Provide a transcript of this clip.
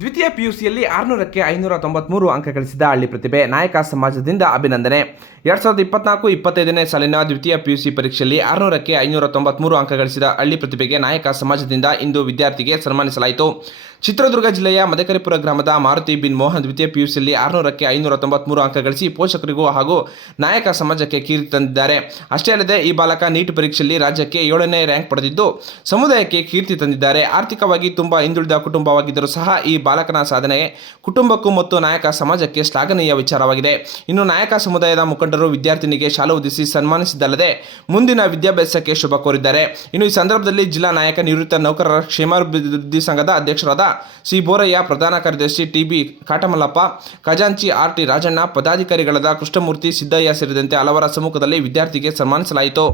ದ್ವಿತೀಯ ಪಿಯುಸಿಯಲ್ಲಿ ಆರುನೂರಕ್ಕೆ ಐನೂರ ತೊಂಬತ್ಮೂರು ಅಂಕ ಗಳಿಸಿದ ಹಳ್ಳಿ ಪ್ರತಿಭೆ ನಾಯಕ ಸಮಾಜದಿಂದ ಅಭಿನಂದನೆ. ಎರಡ್ ಸಾವಿರದ ಇಪ್ಪತ್ನಾಲ್ಕು ಇಪ್ಪತ್ತೈದನೇ ಸಾಲಿನ ದ್ವಿತೀಯ ಪಿಯುಸಿ ಪರೀಕ್ಷೆಯಲ್ಲಿ ಆರುನೂರಕ್ಕೆ ಐನೂರ ತೊಂಬತ್ಮೂರು ಅಂಕ ಗಳಿಸಿದ ಹಳ್ಳಿ ಪ್ರತಿಭೆಗೆ ನಾಯಕ ಸಮಾಜದಿಂದ ಇಂದು ವಿದ್ಯಾರ್ಥಿಗೆ ಸನ್ಮಾನಿಸಲಾಯಿತು. ಚಿತ್ರದುರ್ಗ ಜಿಲ್ಲೆಯ ಮದಕರಿಪುರ ಗ್ರಾಮದ ಮಾರುತಿ ಬಿನ್ ಮೋಹನ್ ದ್ವಿತೀಯ ಪಿಯುಸಿಯಲ್ಲಿ ಆರುನೂರಕ್ಕೆ ಐನೂರ ತೊಂಬತ್ಮೂರು ಅಂಕ ಗಳಿಸಿ ಪೋಷಕರಿಗೂ ಹಾಗೂ ನಾಯಕ ಸಮಾಜಕ್ಕೆ ಕೀರ್ತಿ ತಂದಿದ್ದಾರೆ. ಅಷ್ಟೇ ಅಲ್ಲದೆ ಈ ಬಾಲಕ ನೀಟ್ ಪರೀಕ್ಷೆಯಲ್ಲಿ ರಾಜ್ಯಕ್ಕೆ ಏಳನೇ ರ್ಯಾಂಕ್ ಪಡೆದಿದ್ದು, ಸಮುದಾಯಕ್ಕೆ ಕೀರ್ತಿ ತಂದಿದ್ದಾರೆ. ಆರ್ಥಿಕವಾಗಿ ತುಂಬಾ ಹಿಂದುಳಿದ ಕುಟುಂಬವಾಗಿದ್ದರೂ ಸಹ ಈ ಬಾಲಕನ ಸಾಧನೆ ಕುಟುಂಬಕ್ಕೂ ಮತ್ತು ನಾಯಕ ಸಮಾಜಕ್ಕೆ ಶ್ಲಾಘನೀಯ ವಿಚಾರವಾಗಿದೆ. ಇನ್ನು ನಾಯಕ ಸಮುದಾಯದ ಮುಖಂಡರು ವಿದ್ಯಾರ್ಥಿನಿಗೆ ಶಾಲೆ ಉದಿಸಿ ಸನ್ಮಾನಿಸಿದ್ದಲ್ಲದೆ ಮುಂದಿನ ವಿದ್ಯಾಭ್ಯಾಸಕ್ಕೆ ಶುಭ ಕೋರಿದ್ದಾರೆ. ಇನ್ನು ಈ ಸಂದರ್ಭದಲ್ಲಿ ಜಿಲ್ಲಾ ನಾಯಕ ನಿವೃತ್ತ ನೌಕರರ ಕ್ಷೇಮಾಭಿವೃದ್ಧಿ ಸಂಘದ ಅಧ್ಯಕ್ಷರಾದ ಸಿ ಬೋರಯ್ಯ, ಪ್ರಧಾನ ಕಾರ್ಯದರ್ಶಿ ಟಿಬಿ ಕಾಟಮಲ್ಲಪ್ಪ, ಖಜಾಂಚಿ ಆರ್ ಟಿ ರಾಜಣ್ಣ, ಪದಾಧಿಕಾರಿಗಳಾದ ಕೃಷ್ಣಮೂರ್ತಿ ಸಿದ್ದಯ್ಯ ಸೇರಿದಂತೆ ಹಲವರ ಸಮ್ಮುಖದಲ್ಲಿ ವಿದ್ಯಾರ್ಥಿಗೆ ಸನ್ಮಾನಿಸಲಾಯಿತು.